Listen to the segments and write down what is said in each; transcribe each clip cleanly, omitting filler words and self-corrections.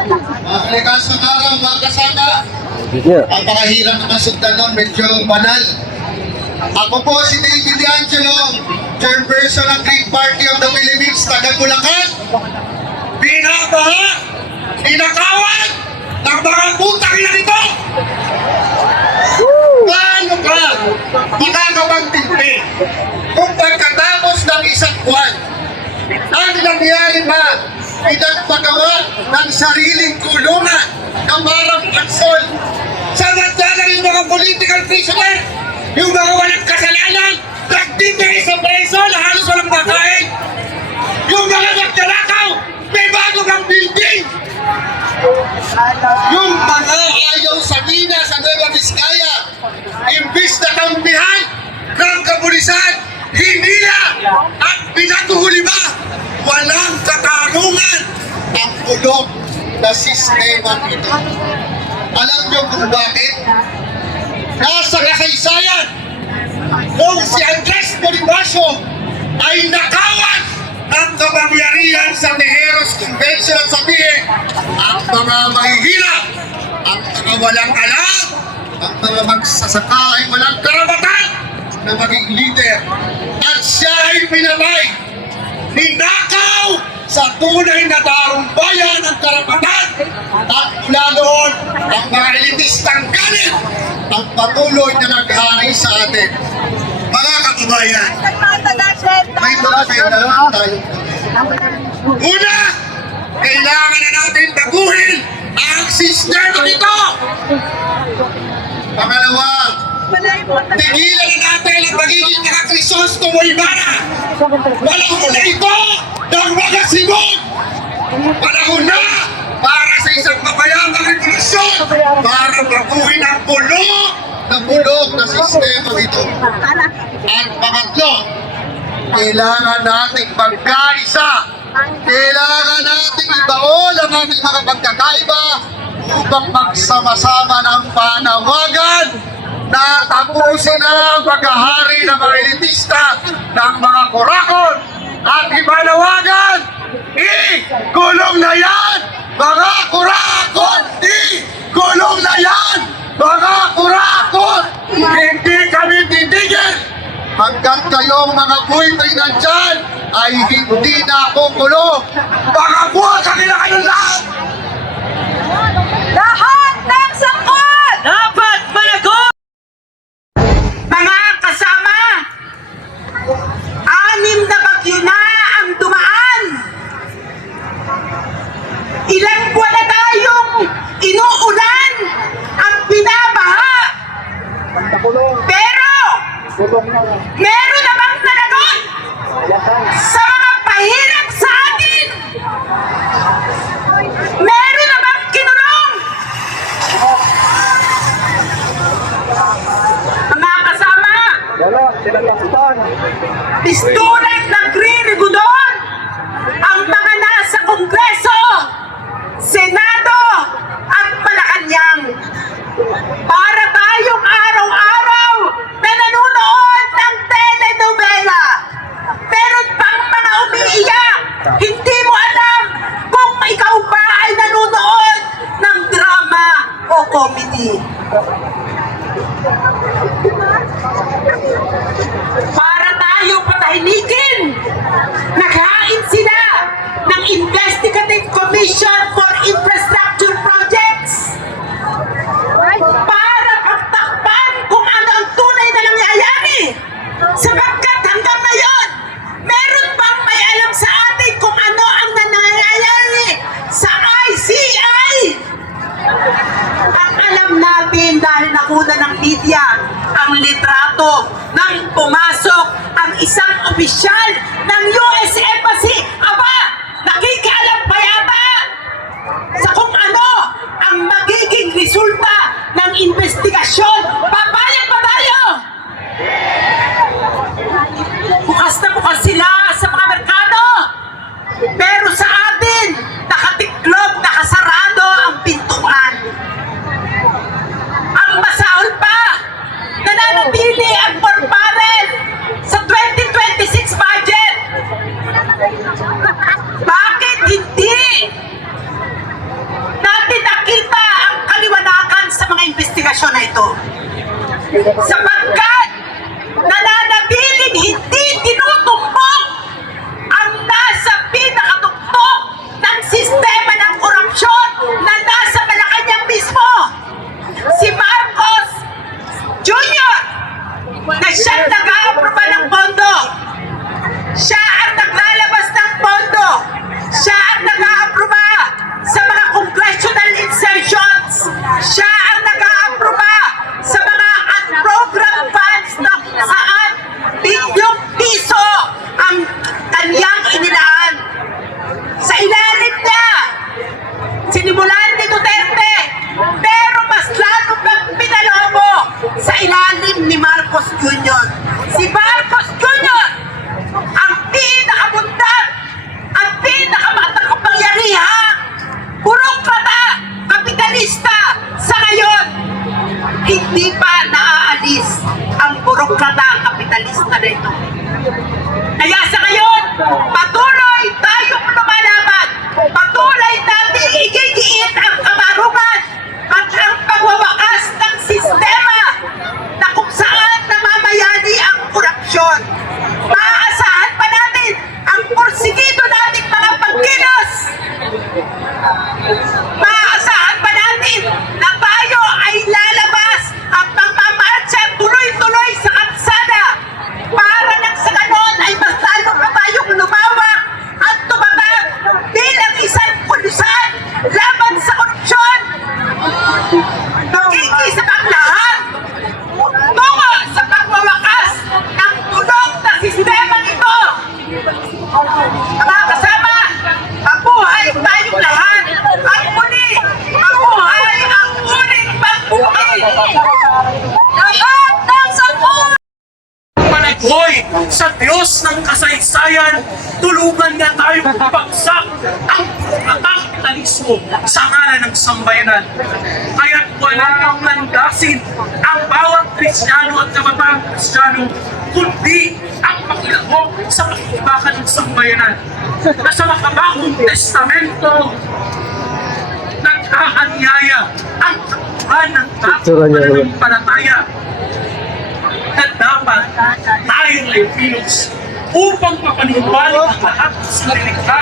Mga kalikas ng araw, mga kasama. Ang pakahirap na masundan nun, medyo banal. Ako po si David D'Angelo, chairperson ng Green Party of the Philippines, taga Bulacan. Binabaha, inakawan ng mga putang ina nito. Paano ka makakapagtimpi kung pagkatapos ng isang buwan, ang nangyari ba pinagpagawa ng sariling kulungan ng marang pansol? Samantalang yung mga political prisoner, yung mga walang kasalanan, nagtitiri sa preso na halos walang makain. Yung mga nagkalakaw, may bago kang building. Yung mga ayaw sa mina sa Nueva Vizcaya, imbis na kampihan ng kapulisan, hindi na at pinatuhuli ba? Walang katarungan ang bulok na sistema ito. Alam niyo kung bakit? Nasa kasaysayan kung si Andres Bonifacio ay nakawan ang kapangyarihan sa Tejeros Convention at sabihin ang mga mahihirap, ang mga walang alam, ang mga magsasaka ay walang karapatan na maging leader. At siya ay pinatay, ninakaw sa tunay na taong bayan ng karapatan. At mula noon, ang mga elitistang galit ang patuloy na naghari sa atin. Mga kababayan, may bagay na tayo. Una, kailangan na natin baguhin ang sistema nito. Pangalawa, tigilan na natin ang pagiging mga Crisostomo Ibarra. Walang mula ito ng mga simon. Panahon na para sa isang mabayang revolusyon para baguhin ang bulok na sistema ito. At pangatlo, kailangan nating magkaisa. Kailangan nating ibaon ang ating mga pagkakaiba upang magsama-sama ng panawagan na tapusin ang paghahari ng mga elitista ng mga kurakot at ipanawagan, i-kulong na yan mga kurakot! I-kulong na yan mga kurakot! Hindi kami titigil hanggat kayong mga buhay nandyan ay hindi na kukulong. Mga buwan kanila kayo lahat! Lahat ng sangkot dapat managot! Mga kasama, 6 na bagyo na ang dumaan. Ilang buwan na tayong inuulan at binabaha. Pero, meron na bang nanagot sa mga pahirap sa atin? Meron na bang kinulong? Mga kasama, pistulan ng Green Rigudon ang mga nasa Kongreso, Senado at Malacanang para tayong araw-araw na nanonood ng telenovela. Meron pang mga umiiyak, hindi mo alam kung ikaw ba ay nanonood ng drama o comedy. Para tayong patahimikin, naghain sila ng Investigative Commission for Infrastructure Projects para pagtakpan kung ano ang tunay na nangyayari. Sapagkat hanggang ngayon, meron pang may alam sa atin kung ano ang nangyayari sa ICI. Ang alam natin dahil nakuna ng media ang litrato nang pumasok ang isang opisyal ng US Embassy. Aba, nakikialam pa yata sa kung ano ang magiging resulta ng investigasyon. Papayag pa tayo! Bukas na bukas sila sa mga merkado. Pero sa atin, nakatiklop, nakasarado ang pintuan. Ang masahol pa, nananatili ang 4 barrel sa 2026 budget. sapagkat nananatiling hindi tinutumbok ang nasa pinakatuktok ng sistema ng korupsyon na nasa Malacanang mismo. Si Marcos Jr. na siyang nag-aaproba ng pondo. Siya ang naglalabas ng pondo. Siya ang nag-aaproba sa mga congressional insertions. Siya ang nag-aaproba sa mga unprogrammed funds na kung saan bilyong piso ang kanyang inilaan. Sa ilalim niya, sinimulan ni Duterte, pero mas lalo pang pinalobo sa ilalim ni Marcos Jr. Si Marcos Jr. ang pinakamundad, ang pinakamakapangyarihang burokrata, kapitalista sa ngayon. Hindi pa naaalis ang burokrata, kapitalista na ito. Kaya sa ngayon, patuloy tayong lumalaban. Patuloy natin igigiit ang kamarungan at ang pagwawakas ng sistema na kung saan namamayani ang korupsyon. Maaasahan pa natin ang porsigido nating mga pagkilos. Maaasahan pa natin na tayo ay lalabas at magmamarcha tuloy-tuloy sa kalsada para nang sa ganon ay mas lalo pa tayong lumawak at tumatag bilang isang pulusan laban sa korupsyon. Nagkikisa ang lahat tungo sa pagwawakas ng tulog na sistemang ito. Mga kasama, mabuhay tayong lahat at muli, mabuhay ang uling pagbuhay. Lahat ng sanggol! Managhoy sa Diyos ng kasaysayan, tulungan niya tayo bagsak ang kapitalismo sa ngalan ng sambayanan. Kaya't wala nang landasin ang bawat Kristiyano at kababaang Kristiyano, kundi ang pakilahok sa pakikibakan ng sambayanan na sa makabagong testamento nag-aanyaya ang katawan ng pananampalataya na dapat tayong ay pilos upang mapaniwala ang lahat sa lilikha,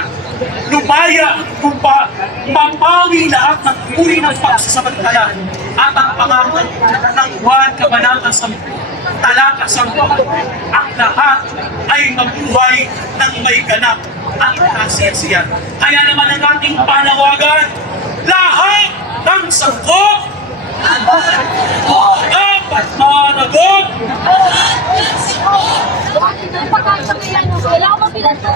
lumaya upang mapawi lahat ng uri ng pagsasamantala at ang pangalan ng Juan Kabanata 10, talata 10, ang lahat ay mabuhay ng may ganap at kasiyasiyan. Kaya naman ang ating panawagan, lahat ng sangkot dapat managot! Kailangan mo